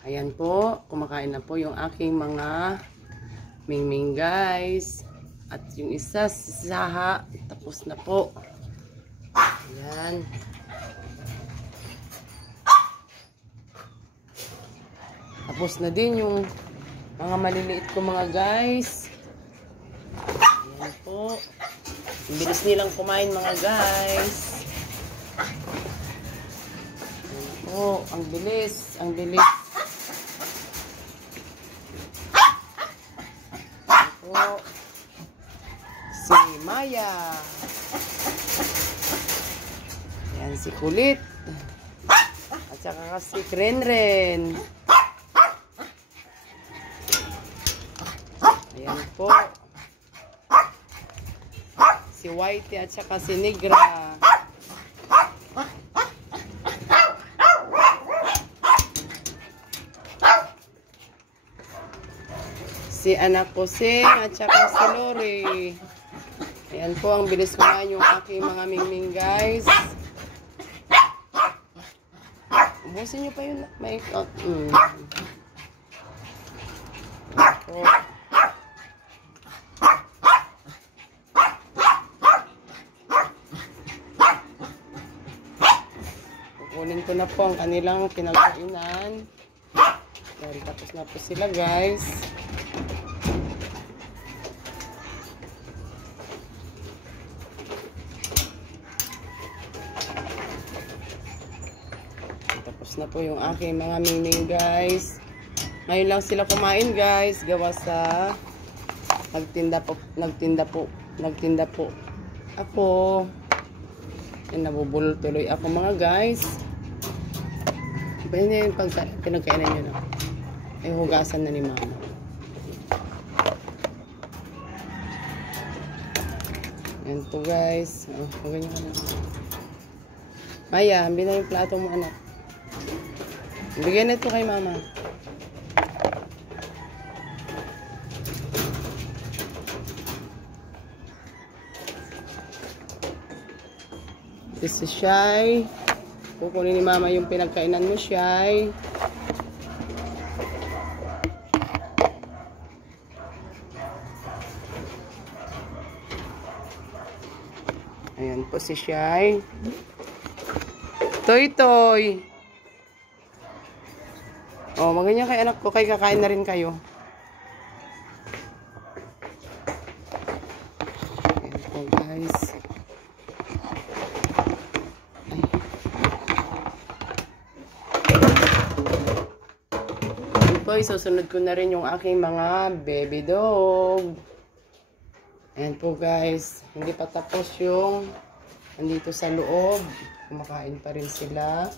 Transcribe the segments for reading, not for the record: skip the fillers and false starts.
Ayan po, kumakain na po yung aking mga mingming guys. At yung isa, si Saha, tapos na po. Ayan. Tapos na din yung mga maliliit ko mga guys. Ayan po. Ang bilis nilang kumain mga guys. Ayan po, ang bilis, ang bilis. Si Maya. Yan si Kulit. At saka si Renren. Ayan po. Si Whitey at saka si Negra. Si anak ko Sing at saka si Lori. Ayan po, ang bilis kumain yung aking mga mingming guys. Ubusin nyo pa yun. May kukunin ko na po ang kanilang pinagkainan. Dahil tapos na po sila guys. Tapos na po yung aking mga mingming guys. Ngayon lang sila kumain guys. Gawa sa nagtinda po ako. Yan, nabubulol tuloy ako mga guys. Bayan na yung pinagkainan nyo na. Ay hugasan na ni mama. Yan po guys. Ganyan ka na. Maya, hambi na yung plato mo anak. Bigyan na ito kay mama. This is Shy. Kukunin ni mama yung pinagkainan mo, Shy. Ayan po si Shy. Toy Toy. Oh, maganyan kay anak ko, kay kakain na rin kayo. Ayan po guys. Ayan po, isusunod ko na rin yung aking mga baby dog. Ayan po guys, hindi pa tapos yung nandito sa loob. Kumakain pa rin sila.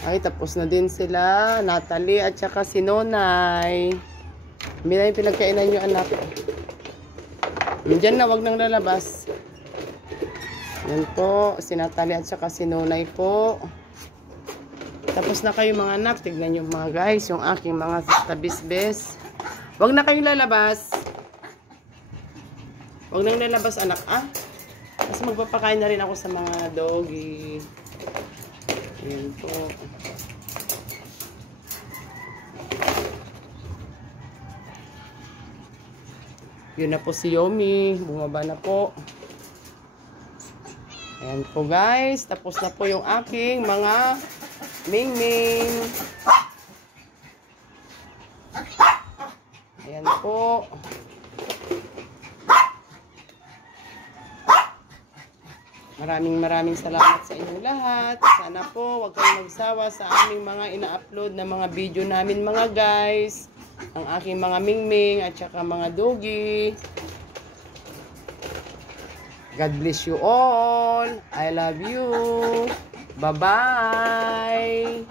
Ay, tapos na din sila. Natalie at saka si Nonay. Hindi na yung pinagkainan nyo anak. Diyan na, wag nang lalabas. Yan po, si Natalie at saka si Nonay po. Tapos na kayo mga anak. Tignan nyo mga guys, yung aking mga tabisbes. Wag na kayong lalabas. Wag nang lalabas anak ah. Kasi magpapakain na rin ako sa mga doggy. Ayan po. Yun na po si Yomi. Bumaba na po. Ayan po guys. Tapos na po yung aking mga mingming. Ayan po. Maraming salamat sa inyong lahat. Sana po huwag kayong magsawa sa aming mga ina-upload na mga video namin mga guys. Ang aking mga mingming at saka mga doggy. God bless you all. I love you. Bye-bye.